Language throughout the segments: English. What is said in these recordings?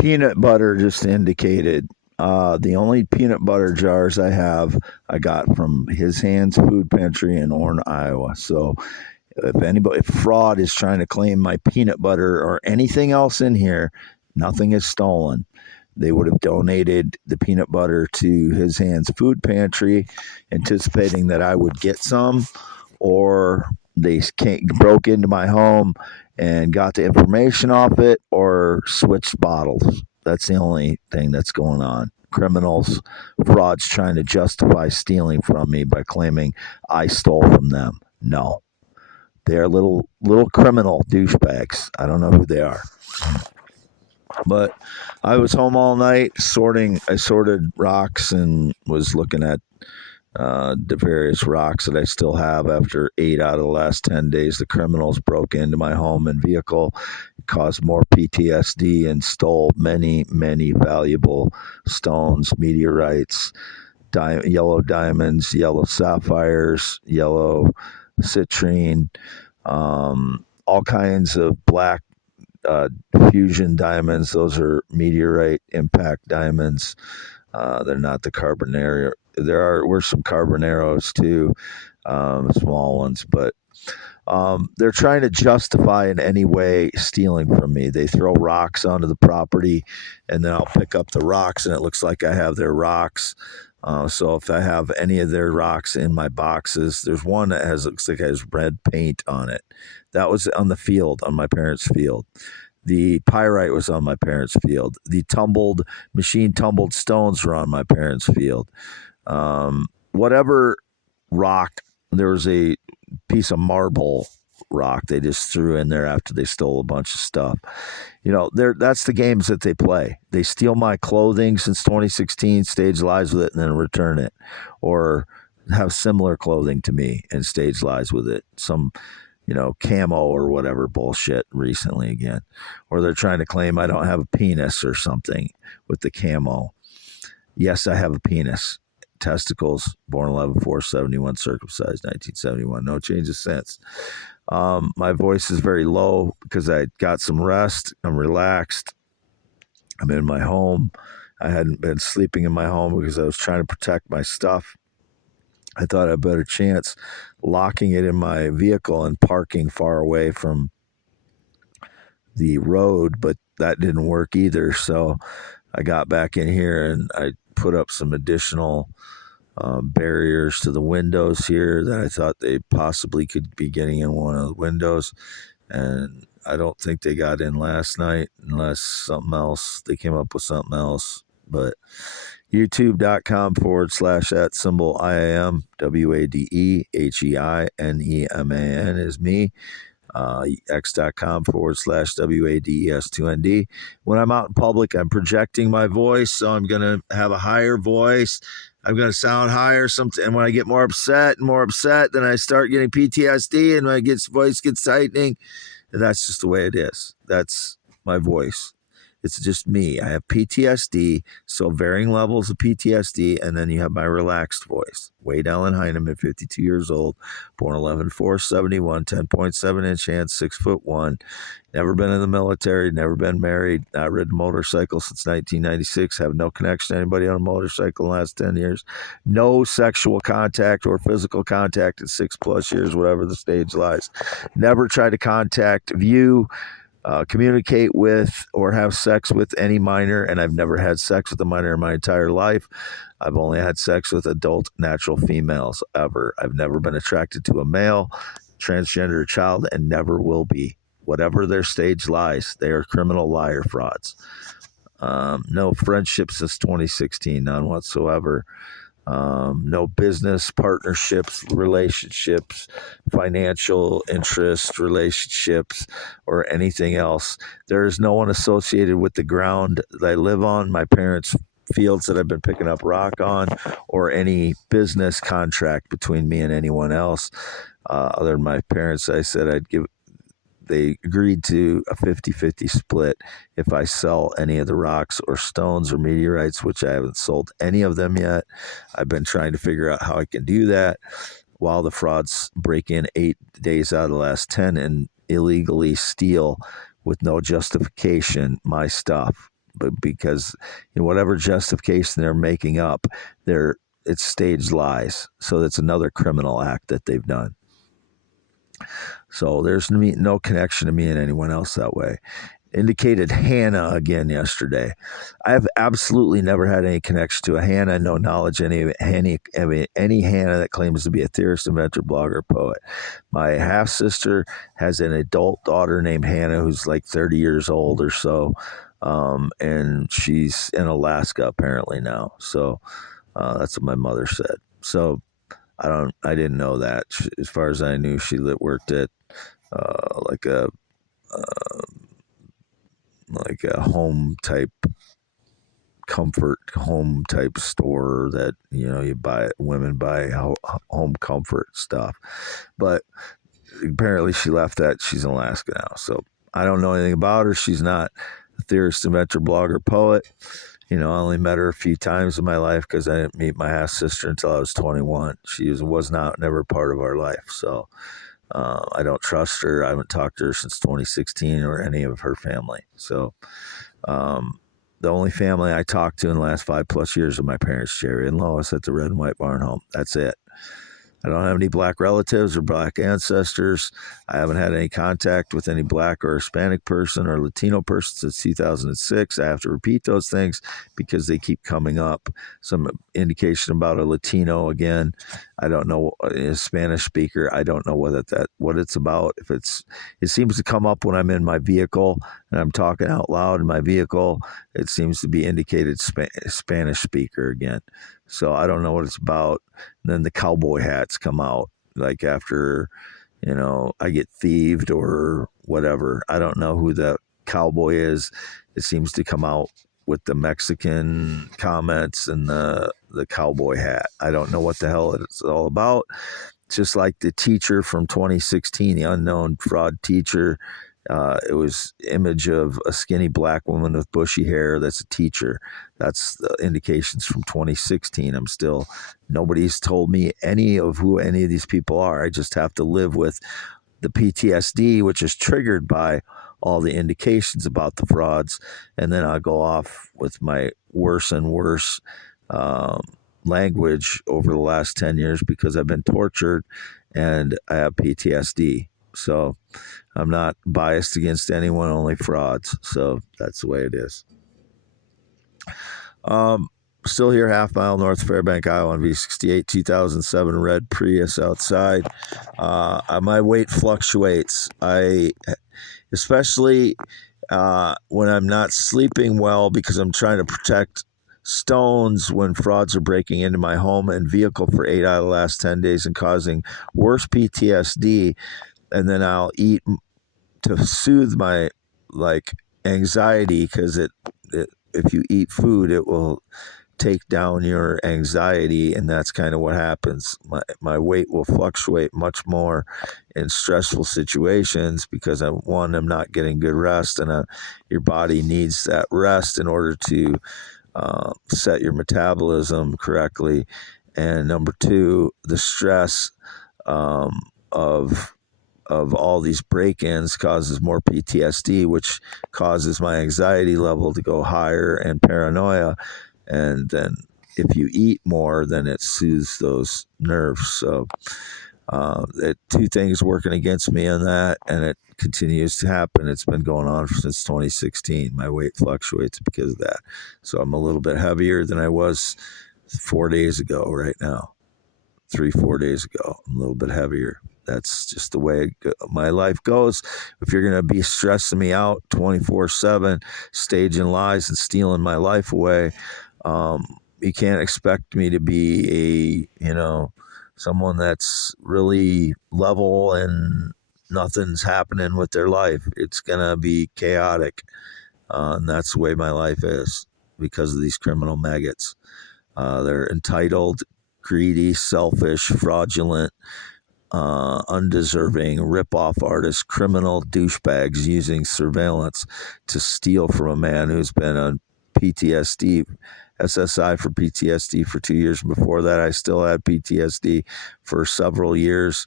Peanut butter just indicated. The only peanut butter jars I got from His Hands Food Pantry in Oran, Iowa. So if fraud is trying to claim my peanut butter or anything else in here, nothing is stolen. They would have donated the peanut butter to His Hands Food Pantry, anticipating that I would get some, or they broke into my home and got the information off it, or switched bottles. That's the only thing that's going on. Criminals, frauds trying to justify stealing from me by claiming I stole from them. No, they are little criminal douchebags. I don't know who they are. But I was home all night sorting. I sorted rocks and was looking at the various rocks that I still have after 8 out of the last 10 days. The criminals broke into my home and vehicle, caused more PTSD, and stole many, many valuable stones, meteorites, yellow diamonds, yellow sapphires, yellow citrine, all kinds of black fusion diamonds. Those are meteorite impact diamonds. They're not the carbonero. Were some carboneros too, small ones, but they're trying to justify in any way stealing from me. They throw rocks onto the property, and then I'll pick up the rocks, and it looks like I have their rocks. So if I have any of their rocks in my boxes, there's one that looks like it has red paint on it. That was on the field, on my parents' field. The pyrite was on my parents' field. The machine tumbled stones were on my parents' field. Whatever rock, there was a piece of marble rock they just threw in there after they stole a bunch of stuff. That's the games that they play. They steal my clothing since 2016, stage lies with it, and then return it, or have similar clothing to me and stage lies with it. Some camo or whatever bullshit recently again. Or they're trying to claim I don't have a penis or something with the camo. Yes, I have a penis. Testicles, born 11/4/71, circumcised 1971. No changes since. My voice is very low because I got some rest. I'm relaxed. I'm in my home. I hadn't been sleeping in my home because I was trying to protect my stuff. I thought I had a better chance locking it in my vehicle and parking far away from the road, but that didn't work either. So I got back in here and I put up some additional barriers to the windows here that I thought they possibly could be getting in one of the windows. And I don't think they got in last night unless they came up with something else. But youtube.com/@IAM WADEHEINEMAN is me. x.com/WADES2ND. When I'm out in public, I'm projecting my voice, so I'm going to have a higher voice. I'm going to sound higher. And when I get more upset, then I start getting PTSD, and my voice gets tightening. And that's just the way it is. That's my voice. It's just me. I have PTSD, so varying levels of PTSD, and then you have my relaxed voice. Wade Allen Heineman, 52 years old, born 11/4/71, 10.7-inch hands, 6'1", never been in the military, never been married, not ridden a motorcycle since 1996, have no connection to anybody on a motorcycle in the last 10 years, no sexual contact or physical contact in 6+ years, whatever the stage lies. Never tried to contact, view, communicate with, or have sex with any minor, and I've never had sex with a minor in my entire life. I've only had sex with adult natural females ever. I've never been attracted to a male, transgender child, and never will be. Whatever their stage lies, they are criminal liar frauds. No friendship since 2016, none whatsoever. No business partnerships, relationships, financial interest relationships, or anything else. There is no one associated with the ground that I live on, my parents' fields that I've been picking up rock on, or any business contract between me and anyone else. Other than my parents, I said they agreed to a 50-50 split if I sell any of the rocks or stones or meteorites, which I haven't sold any of them yet. I've been trying to figure out how I can do that while the frauds break in 8 days out of the last 10 and illegally steal with no justification my stuff. but because whatever justification they're making up, it's staged lies. So that's another criminal act that they've done. So there's no connection to me and anyone else that way. Indicated Hannah again yesterday. I have absolutely never had any connection to a Hannah, no knowledge any Hannah that claims to be a theorist, inventor, blogger, poet. My half sister has an adult daughter named Hannah who's like 30 years old or so, and she's in Alaska apparently now. So that's what my mother said. So I didn't know that. As far as I knew, she worked at like a home type comfort home type store that women buy home comfort stuff. But apparently she left that. She's in Alaska now, so I don't know anything about her. She's not a theorist, inventor, blogger, poet. I only met her a few times in my life because I didn't meet my half sister until I was 21. She was never part of our life, so I don't trust her. I haven't talked to her since 2016 or any of her family. So the only family I talked to in the last 5+ years are my parents, Jerry and Lois, at the Red and White Barn home. That's it. I don't have any black relatives or black ancestors. I haven't had any contact with any black or Hispanic person or Latino person since 2006. I have to repeat those things because they keep coming up. Some indication about a Latino again. I don't know, a Spanish speaker. I don't know what it's about. It seems to come up when I'm in my vehicle and I'm talking out loud in my vehicle. It seems to be indicated Spanish speaker again. So I don't know what it's about. And then the cowboy hats come out like after, I get thieved or whatever. I don't know who the cowboy is. It seems to come out with the Mexican comments and the cowboy hat. I don't know what the hell it's all about. Just like the teacher from 2016, the unknown fraud teacher. It was image of a skinny black woman with bushy hair. That's a teacher. That's the indications from 2016. Nobody's told me any of who any of these people are. I just have to live with the PTSD, which is triggered by all the indications about the frauds. And then I'll go off with my worse and worse language over the last 10 years because I've been tortured and I have PTSD. So I'm not biased against anyone, only frauds. So that's the way it is. Still here, half mile north Fairbank, Iowa, on V68, 2007 red Prius outside. My weight fluctuates. Especially when I'm not sleeping well because I'm trying to protect stones when frauds are breaking into my home and vehicle for 8 out of the last 10 days and causing worse PTSD. And then I'll eat to soothe my anxiety because if you eat food, it will take down your anxiety, and that's kind of what happens. My weight will fluctuate much more in stressful situations because I'm not getting good rest, and your body needs that rest in order to set your metabolism correctly. And number two, the stress of all these break-ins causes more PTSD, which causes my anxiety level to go higher and paranoia. And then if you eat more, then it soothes those nerves. So two things working against me on that, and it continues to happen. It's been going on since 2016. My weight fluctuates because of that. So I'm a little bit heavier than I was 4 days ago right now. 3-4 days ago. I'm a little bit heavier. That's just the way my life goes. If you're going to be stressing me out 24/7, staging lies and stealing my life away, you can't expect me to be someone that's really level and nothing's happening with their life. It's going to be chaotic. And that's the way my life is because of these criminal maggots. They're entitled, greedy, selfish, fraudulent, undeserving, rip-off artists, criminal douchebags using surveillance to steal from a man who's been on PTSD, SSI for PTSD for 2 years. Before that, I still had PTSD for several years.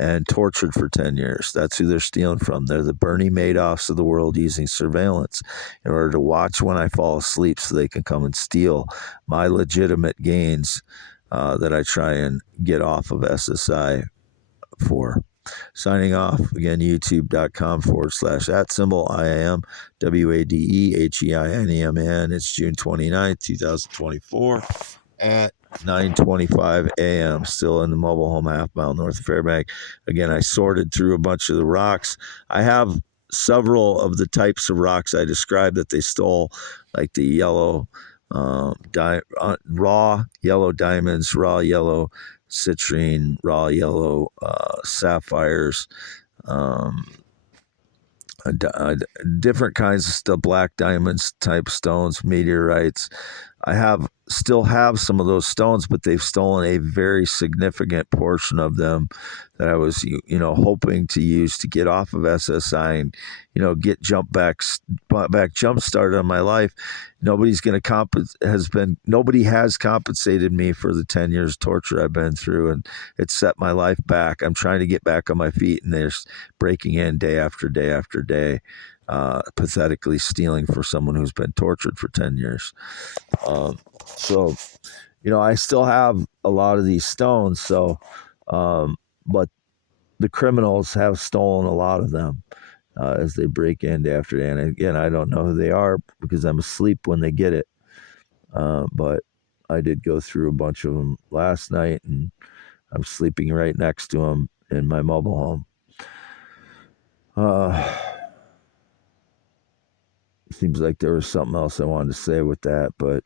and tortured for 10 years. That's who they're stealing from. They're the Bernie Madoffs of the world using surveillance in order to watch when I fall asleep so they can come and steal my legitimate gains that I try and get off of SSI for. Signing off again, youtube.com/@ IAM WADEHEINEMN. It's June 29th, 2024 at 9:25 a.m. Still in the mobile home half mile north of Fairbank. Again, I sorted through a bunch of the rocks. I have several of the types of rocks I described that they stole, like the yellow, raw yellow diamonds, raw yellow citrine, raw yellow sapphires, um, different kinds of black diamonds type stones, meteorites. I still have some of those stones, but they've stolen a very significant portion of them that I was, hoping to use to get off of SSI and, get jump started on my life. Nobody has compensated me for the 10 years torture I've been through, and it's set my life back. I'm trying to get back on my feet, and they're breaking in day after day after day, pathetically stealing for someone who's been tortured for 10 years. So, I still have a lot of these stones. So, but the criminals have stolen a lot of them as they break in day after day. And again, I don't know who they are because I'm asleep when they get it. But I did go through a bunch of them last night, and I'm sleeping right next to them in my mobile home. Seems like there was something else I wanted to say with that, but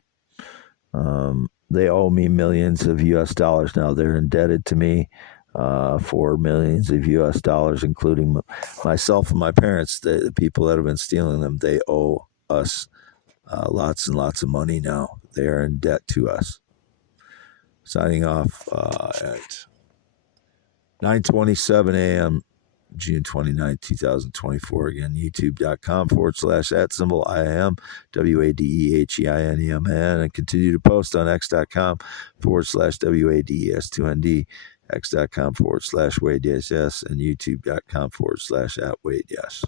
they owe me millions of US dollars now. They're indebted to me for millions of US dollars, including myself and my parents, the people that have been stealing them. They owe us lots and lots of money now. They are in debt to us. Signing off at 9:27 a.m. June 29th, 2024. Again, youtube.com/@ IAM WADEHEINEMN, and continue to post on x.com/WADES2ND, x.com/WadeS, and youtube.com/@WadeS.